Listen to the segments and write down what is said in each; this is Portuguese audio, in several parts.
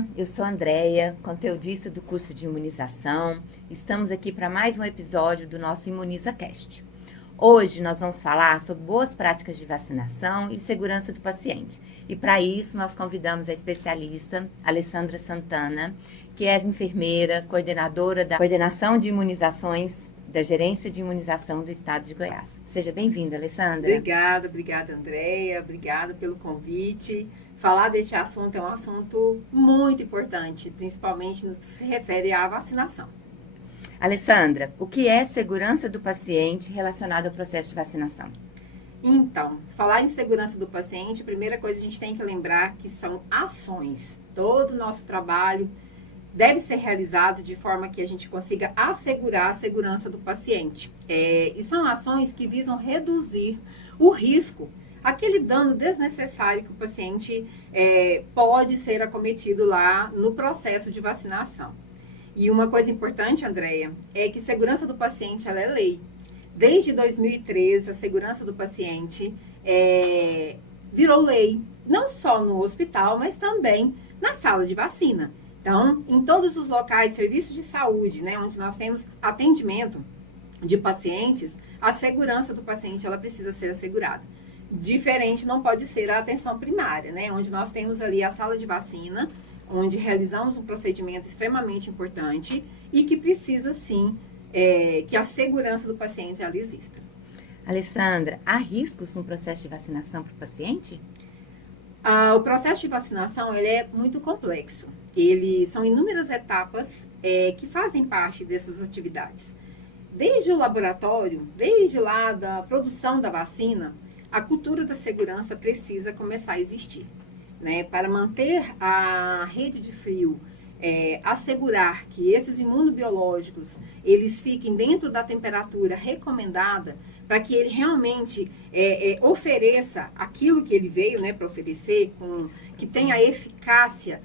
Olá, eu sou a Andréia, conteudista do curso de imunização. Estamos aqui para mais um episódio do nosso ImunizaCast. Hoje nós vamos falar sobre boas práticas de vacinação e segurança do paciente. E para isso nós convidamos a especialista Alessandra Santana, que é enfermeira, coordenadora da Coordenação de Imunizações da Gerência de Imunização do Estado de Goiás. Seja bem-vinda, Alessandra. Obrigada, Andréia. Obrigada pelo convite. Falar deste assunto é um assunto muito importante, principalmente no que se refere à vacinação. Alessandra, o que é segurança do paciente relacionado ao processo de vacinação? Então, falar em segurança do paciente, a primeira coisa a gente tem que lembrar que são ações. Todo o nosso trabalho deve ser realizado de forma que a gente consiga assegurar a segurança do paciente. E são ações que visam reduzir o risco, aquele dano desnecessário que o paciente pode ser acometido lá no processo de vacinação. E uma coisa importante, Andréia, é que segurança do paciente ela é lei. Desde 2013, a segurança do paciente virou lei, não só no hospital, mas também na sala de vacina. Então, em todos os locais, serviços de saúde, né, onde nós temos atendimento de pacientes, a segurança do paciente ela precisa ser assegurada. Diferente não pode ser a atenção primária, né, onde nós temos ali a sala de vacina, onde realizamos um procedimento extremamente importante e que precisa, sim, que a segurança do paciente ela exista. Alessandra, há riscos no processo de vacinação para o paciente? O processo de vacinação ele é muito complexo. São inúmeras etapas que fazem parte dessas atividades. Desde o laboratório, desde lá da produção da vacina, a cultura da segurança precisa começar a existir, né? Para manter a rede de frio, assegurar que esses imunobiológicos eles fiquem dentro da temperatura recomendada para que ele realmente ofereça aquilo que ele veio, né, para oferecer, que tenha eficácia,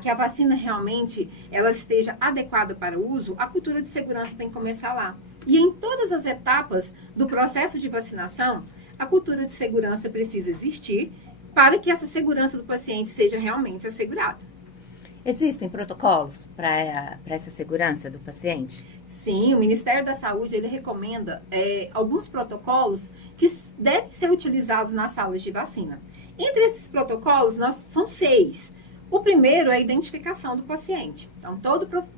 que a vacina realmente ela esteja adequada para o uso, a cultura de segurança tem que começar lá. E em todas as etapas do processo de vacinação, a cultura de segurança precisa existir para que essa segurança do paciente seja realmente assegurada. Existem protocolos para essa segurança do paciente? Sim, o Ministério da Saúde ele recomenda alguns protocolos que devem ser utilizados nas salas de vacina. Entre esses protocolos, são 6. O primeiro é a identificação do paciente. Então,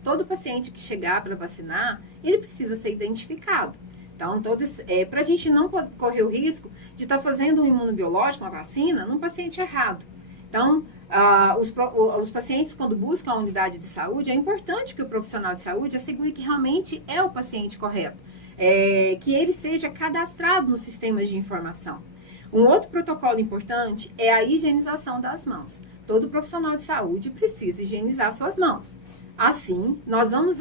todo paciente que chegar para vacinar, ele precisa ser identificado. Então, para a gente não correr o risco de estar fazendo um imunobiológico, uma vacina, num paciente errado. Então, os pacientes, quando buscam a unidade de saúde, é importante que o profissional de saúde assegure que realmente é o paciente correto, que ele seja cadastrado nos sistemas de informação. Um outro protocolo importante é a higienização das mãos. Todo profissional de saúde precisa higienizar suas mãos. Assim, nós vamos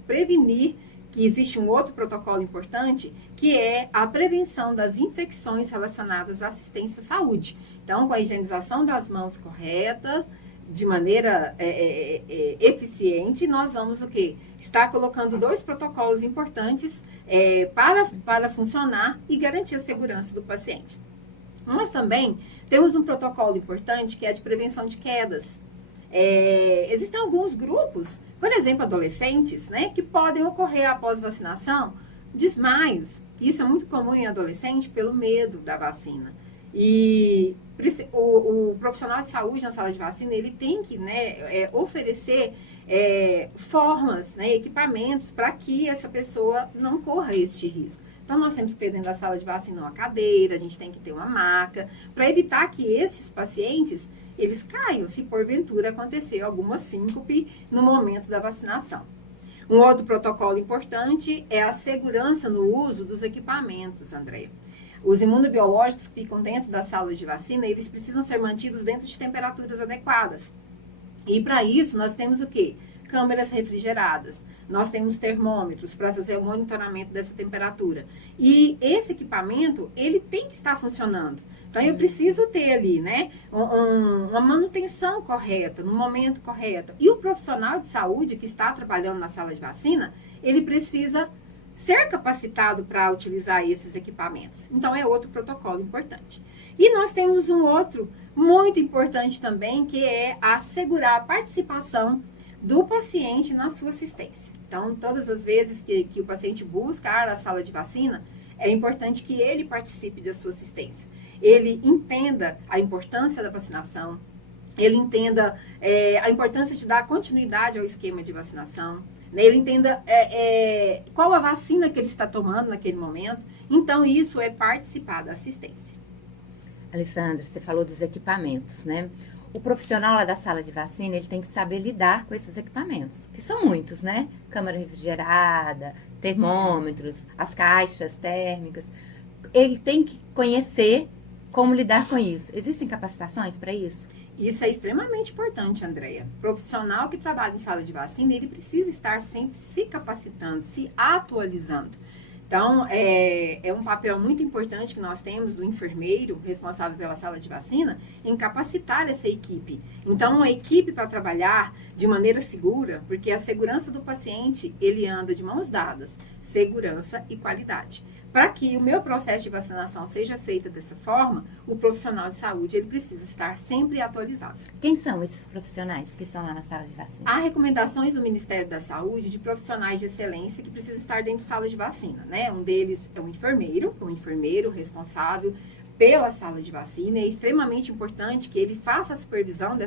prevenir que existe um outro protocolo importante, que é a prevenção das infecções relacionadas à assistência à saúde. Então, com a higienização das mãos correta, de maneira eficiente, nós vamos estar colocando 2 protocolos importantes para funcionar e garantir a segurança do paciente. Nós também temos um protocolo importante que é de prevenção de quedas. Existem alguns grupos, por exemplo, adolescentes, né, que podem ocorrer após vacinação desmaios. Isso é muito comum em adolescente pelo medo da vacina. E o profissional de saúde na sala de vacina, ele tem que, né, oferecer formas, né, equipamentos para que essa pessoa não corra este risco. Então, nós temos que ter dentro da sala de vacina uma cadeira, a gente tem que ter uma maca, para evitar que esses pacientes eles caiam se porventura acontecer alguma síncope no momento da vacinação. Um outro protocolo importante é a segurança no uso dos equipamentos, Andréia. Os imunobiológicos que ficam dentro das salas de vacina, eles precisam ser mantidos dentro de temperaturas adequadas. E para isso, nós temos o quê? Câmeras refrigeradas. Nós temos termômetros para fazer o monitoramento dessa temperatura. E esse equipamento, ele tem que estar funcionando. Então, eu preciso ter ali, né, uma manutenção correta, no momento correto. E o profissional de saúde que está trabalhando na sala de vacina, ele precisa ser capacitado para utilizar esses equipamentos. Então, é outro protocolo importante. E nós temos um outro muito importante também, que é assegurar a participação do paciente na sua assistência. Então, todas as vezes que o paciente busca a sala de vacina, é importante que ele participe da sua assistência. Ele entenda a importância da vacinação, ele entenda a importância de dar continuidade ao esquema de vacinação, né? Ele entenda qual a vacina que ele está tomando naquele momento. Então, isso é participar da assistência. Alessandra, você falou dos equipamentos, né? O profissional lá da sala de vacina, ele tem que saber lidar com esses equipamentos, que são muitos, né? Câmara refrigerada, termômetros, as caixas térmicas. Ele tem que conhecer como lidar com isso. Existem capacitações para isso? Isso é extremamente importante, Andréia. O profissional que trabalha em sala de vacina, ele precisa estar sempre se capacitando, se atualizando. Então, é um papel muito importante que nós temos do enfermeiro responsável pela sala de vacina em capacitar essa equipe. Então, uma equipe para trabalhar de maneira segura, porque a segurança do paciente, ele anda de mãos dadas, segurança e qualidade. Para que o meu processo de vacinação seja feito dessa forma, o profissional de saúde, ele precisa estar sempre atualizado. Quem são esses profissionais que estão lá na sala de vacina? Há recomendações do Ministério da Saúde de profissionais de excelência que precisam estar dentro de sala de vacina, né? Um deles é o enfermeiro responsável pela sala de vacina. É extremamente importante que ele faça a supervisão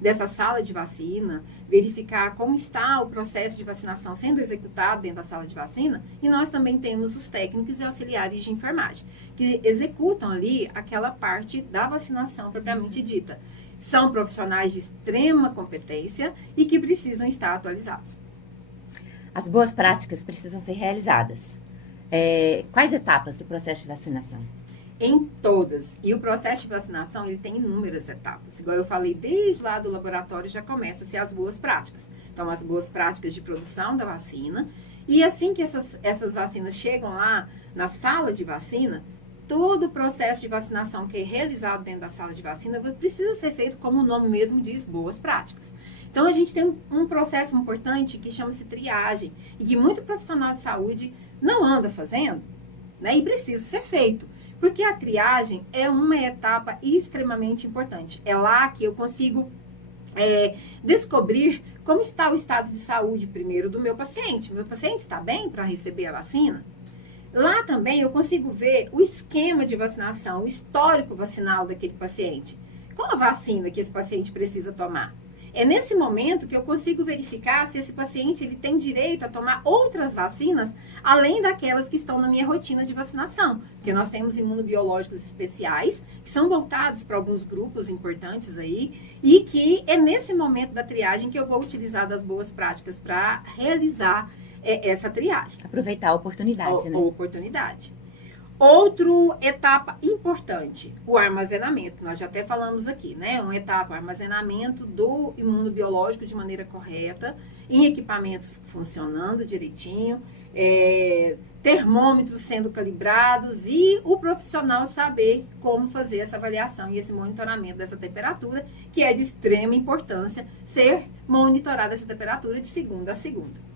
dessa sala de vacina, verificar como está o processo de vacinação sendo executado dentro da sala de vacina. E nós também temos os técnicos e auxiliares de enfermagem, que executam ali aquela parte da vacinação propriamente dita. São profissionais de extrema competência e que precisam estar atualizados. As boas práticas precisam ser realizadas. Quais etapas do processo de vacinação? Em todas. E o processo de vacinação, ele tem inúmeras etapas. Igual eu falei, desde lá do laboratório já começa-se as boas práticas. Então, as boas práticas de produção da vacina. E assim que essas vacinas chegam lá na sala de vacina, todo o processo de vacinação que é realizado dentro da sala de vacina precisa ser feito, como o nome mesmo diz, boas práticas. Então, a gente tem um processo importante que chama-se triagem, e que muito profissional de saúde não anda fazendo, né? E precisa ser feito. Porque a triagem é uma etapa extremamente importante. É lá que eu consigo descobrir como está o estado de saúde, primeiro, do meu paciente. Meu paciente está bem para receber a vacina? Lá também eu consigo ver o esquema de vacinação, o histórico vacinal daquele paciente. Qual a vacina que esse paciente precisa tomar? É nesse momento que eu consigo verificar se esse paciente ele tem direito a tomar outras vacinas, além daquelas que estão na minha rotina de vacinação. Porque nós temos imunobiológicos especiais, que são voltados para alguns grupos importantes aí, e que é nesse momento da triagem que eu vou utilizar das boas práticas para realizar essa triagem. Aproveitar a oportunidade, né? Oportunidade. Outra etapa importante, o armazenamento. Nós já até falamos aqui, né? Uma etapa, o armazenamento do imunobiológico de maneira correta, em equipamentos funcionando direitinho, termômetros sendo calibrados e o profissional saber como fazer essa avaliação e esse monitoramento dessa temperatura, que é de extrema importância ser monitorada essa temperatura de segunda a segunda.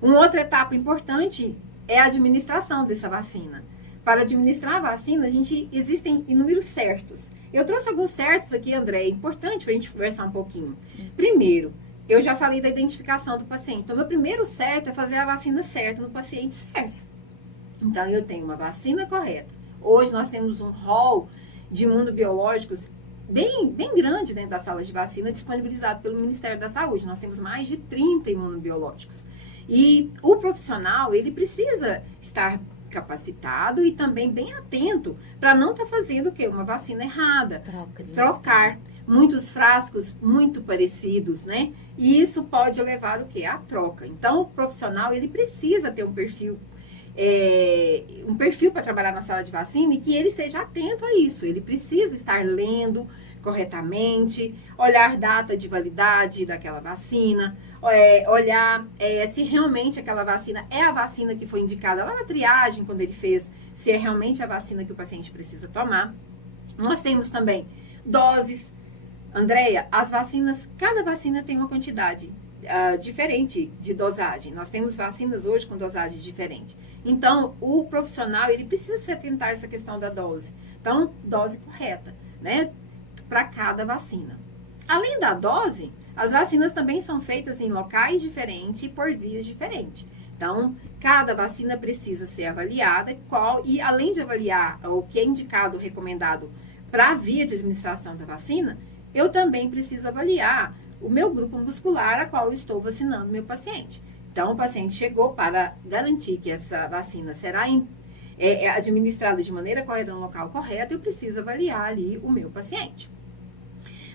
Uma outra etapa importante é a administração dessa vacina. Para administrar a vacina, existem inúmeros certos. Eu trouxe alguns certos aqui, André, é importante para a gente conversar um pouquinho. Primeiro, eu já falei da identificação do paciente. Então, meu primeiro certo é fazer a vacina certa no paciente certo. Então, eu tenho uma vacina correta. Hoje, nós temos um hall de imunobiológicos bem grande dentro da sala de vacina, disponibilizado pelo Ministério da Saúde. Nós temos mais de 30 imunobiológicos. E o profissional, ele precisa estar capacitado e também bem atento para não estar fazendo o quê? Uma vacina errada. Trocar muitos frascos muito parecidos, né? E isso pode levar o quê? À troca. Então, o profissional, ele precisa ter um perfil para trabalhar na sala de vacina e que ele seja atento a isso. Ele precisa estar lendo corretamente, olhar data de validade daquela vacina, olhar se realmente aquela vacina é a vacina que foi indicada lá na triagem, quando ele fez, se é realmente a vacina que o paciente precisa tomar. Nós temos também doses. Andréia, as vacinas, cada vacina tem uma quantidade diferente de dosagem. Nós temos vacinas hoje com dosagem diferente. Então, o profissional, ele precisa se atentar a essa questão da dose. Então, dose correta, né? Para cada vacina. Além da dose, as vacinas também são feitas em locais diferentes e por vias diferentes. Então, cada vacina precisa ser avaliada e além de avaliar o que é indicado, recomendado para a via de administração da vacina, eu também preciso avaliar o meu grupo muscular a qual eu estou vacinando meu paciente. Então, o paciente chegou para garantir que essa vacina será administrada de maneira correta no local correto, eu preciso avaliar ali o meu paciente.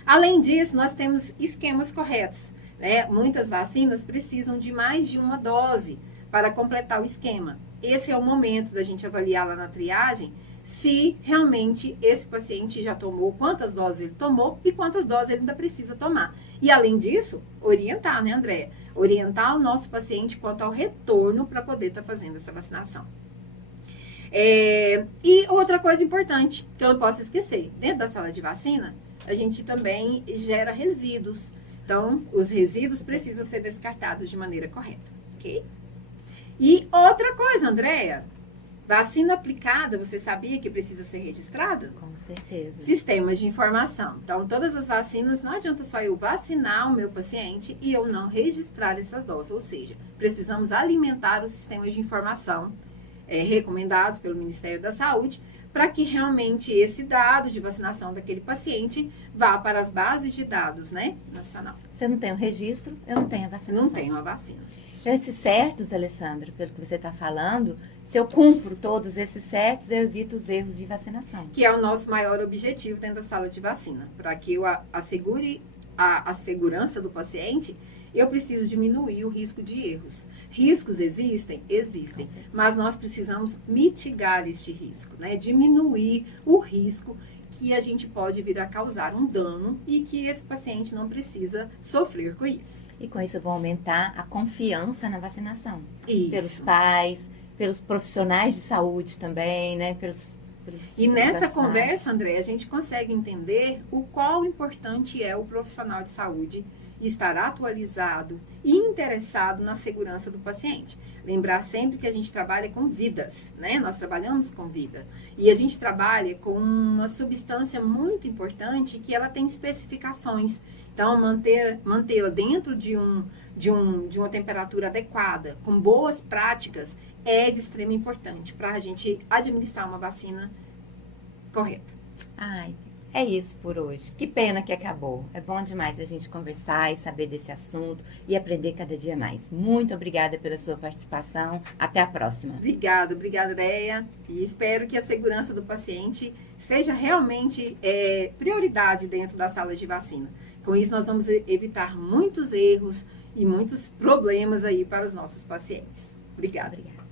Além disso, nós temos esquemas corretos, né? Muitas vacinas precisam de mais de uma dose para completar o esquema. Esse é o momento da gente avaliar lá na triagem se realmente esse paciente já tomou, quantas doses ele tomou e quantas doses ele ainda precisa tomar. E além disso, orientar, né, Andréia? Orientar o nosso paciente quanto ao retorno para poder estar fazendo essa vacinação. E outra coisa importante, que eu não posso esquecer, dentro da sala de vacina, a gente também gera resíduos. Então, os resíduos precisam ser descartados de maneira correta, ok? E outra coisa, Andréia, vacina aplicada, você sabia que precisa ser registrada? Com certeza. Sistemas de informação. Então, todas as vacinas, não adianta só eu vacinar o meu paciente e eu não registrar essas doses. Ou seja, precisamos alimentar os sistemas de informação recomendados pelo Ministério da Saúde para que realmente esse dado de vacinação daquele paciente vá para as bases de dados, né, nacional. Se eu não tenho registro, eu não tenho a vacinação. Não tenho a vacina. Então, esses certos, Alessandra, pelo que você está falando, se eu cumpro todos esses certos, eu evito os erros de vacinação. Que é o nosso maior objetivo dentro da sala de vacina. Para que eu assegure a segurança do paciente, eu preciso diminuir o risco de erros. Riscos existem? Existem. Mas nós precisamos mitigar este risco, né? Diminuir o risco que a gente pode vir a causar um dano e que esse paciente não precisa sofrer com isso. E com isso eu vou aumentar a confiança na vacinação. Isso. Pelos pais, pelos profissionais de saúde também, né? E nessa conversa, André, a gente consegue entender o quão importante é o profissional de saúde estar atualizado e interessado na segurança do paciente. Lembrar sempre que a gente trabalha com vidas, né? Nós trabalhamos com vida. E a gente trabalha com uma substância muito importante que ela tem especificações. Então, mantê-la dentro de uma temperatura adequada, com boas práticas, é de extrema importância para a gente administrar uma vacina correta. Ai, é isso por hoje. Que pena que acabou. É bom demais a gente conversar e saber desse assunto e aprender cada dia mais. Muito obrigada pela sua participação. Até a próxima. Obrigada, Andréia. E espero que a segurança do paciente seja realmente prioridade dentro das salas de vacina. Com isso, nós vamos evitar muitos erros e muitos problemas aí para os nossos pacientes. Obrigada. Obrigada.